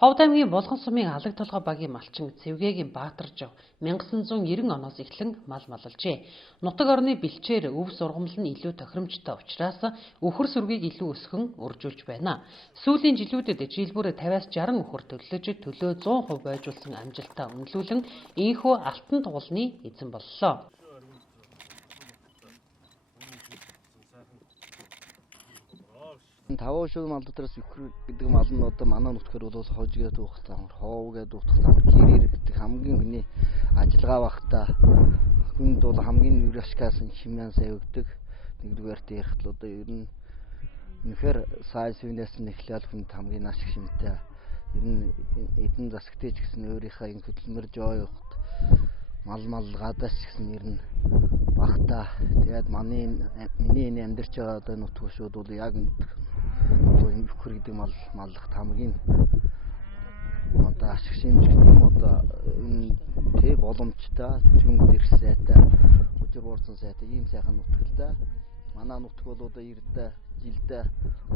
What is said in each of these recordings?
Ховд аймгийн Булган сумын алаг толгой багийн малчин Цэвгээгийн Баатаржав 1990 оноос эхлэн мал маллажээ. Нутаг орны бэлчээр өв сургамал нь илүү тохиромжтой учраас үхэр сүргийг илүү өсгөн үржүүлж байна. Сүүлийн жилүүдэд жил бүр 50-60 үхэр төлөж төлөө 100% бойжуулсан амжилтаа үнэлүүлэн ийхүү алтан тугалны эзэн боллоо. Таван шууд мал дотроос үхэр гэдэг мал нь одоо манай нутгаар бол хожгээд уух замар, хоовгээд уух замар, гэрээр гэдэг хамгийн хүний ажиллагаа багтаа хүнд бол хамгийн ашигаас нь хэмээн савигдаг. Нэгдүгээрт ярих л одоо ер нь үнэхээр сайз хүнээс нь эхлээл хүнд хамгийн ашиг шимтэй. Ер нь эдэн засагтайч гэсэн өөрийнхөө энэ хөдөлмөр жойгт мал гадаач гэсэн ер нь багтаа. Тэгээд миний энэ амьдарч байгаа одоо нутг шууд бол яг үхэр гэдэг маллахт хамгийн одоо ашиг шимж гэдэг юм одоо энэ тэг боломжтой, түнг дэрх сайтай, өдөр буурсан сайтай ийм сайхан нутгалтай. Манай нутг бол одоо ердөө жилдээ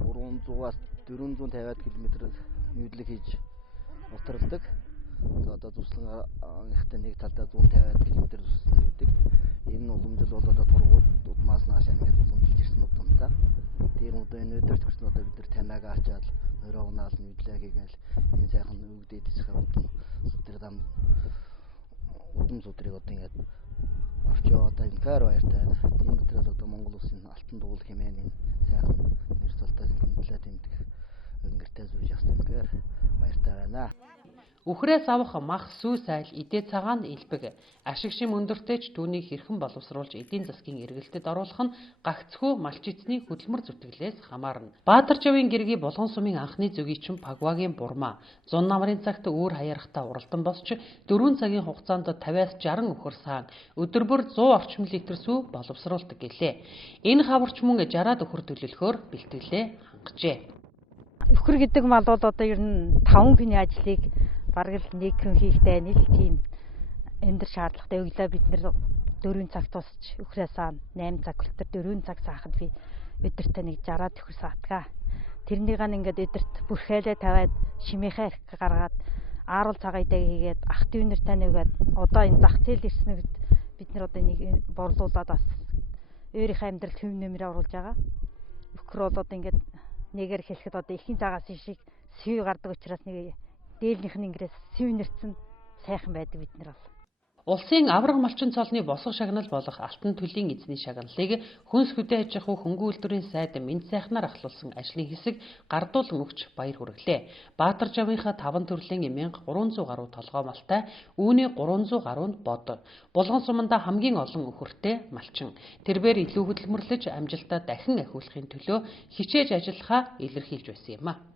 300-аас 450 км нүүдлэг хийж утралдаг. Одоо зүслэнгийнхтэй нэг талдаа 150 км зүслэн нүүдэг. Энэ уламжил бол одоо тургууд удмаас нааш ингээд уламжилж ирсэн удамтай. Тэр одоо энэ өдөр төгсөн одоо бид нар тамиаг аачаал өрөөгнаал нүүдлээ хийгээл энэ сайхан өгдөөдсөхийн удам судрыг одоо ингээд авч яваа одоо энэ кар баяртай байна. Тийм дотроос одоо Монгол улсын алтан дугуйл хэмээн энэ сайхан нэр тултай тэмдэглээ тэмдэг өнгөртэй зүүж явсан баяртай байна. Үхрээс авах мах, сүү сайл, идээ цагаан элбэг, ашиг шим өндөртэйч түүнийг хэрхэн боловсруулж эдийн засгийн эргэлтэд оруулах нь гагцхүү малч эзний хөдөлмөр зүтгэлээс хамаарна. Баатаржавын гэргий Булган сумын анхны зөгийчин Пагвагийн бурмаа 100 намрын цагт өөр хаярахтаа уралдан босч 4 цагийн хугацаанд 50-60 үхэр саан өдөр бүр 100 орчим литр сүү боловсруулдаг гэлээ. Энэ хаварч мөн 60-аад үхэр төлөвлөхөөр бэлтгэлээ хангажээ. Үхэр гэдэг мал бол одоо ер нь 5 хүний ажлыг бараг л нэг хүн хийхтэй нэг тийм өндөр шаардлагатай өглөө бид нэр 4 цаг тусч үхрээ саана 8 цаг хүртэл 4 цаг саахад би өдөртөө нэг 60-аад үхэр саадгаа. Тэрнийг ингээд өдөрт бүрхээлээ тавиад шимийнхээ гаргаад ааруул цагаа идэг хийгээд ах トゥ нэр таниугаад одоо энэ зах зээл ирсэн үед бид нар одоо нэг борлуулаад бас өөрийнхөө амьдралд хөв нэмрээ оруулж байгаа. Үхэр бол одоо ингээд нэгээр хэлэхэд одоо ихийн цагаас шиг сэв гардаг учраас нэг дээлнийх нь ингээс сэв нэрцэн сайхан байдаг бид нар бол. Улсын авраг малчин цолны босго шагнал болох алтан төллийн эзний шагналыг хүнс хөдөө аж ахуй хөнгөн үйлдвэрийн сайд мэд сайхнаар ахлуулсан ажлын хэсэг гардуулан өгч баяр хүргэлээ. Баатаржавынхаа 5 төрлийн 1300 гаруй толгой малтай, үүний 300 гаруй нь бод. Булган суманда хамгийн олон үхэртэй малчин. Тэрээр илүү хөдөлмөрлөж амжилтаа дахин ахиулахын төлөө хичээж ажиллахаа илэрхийлж байсан юм а.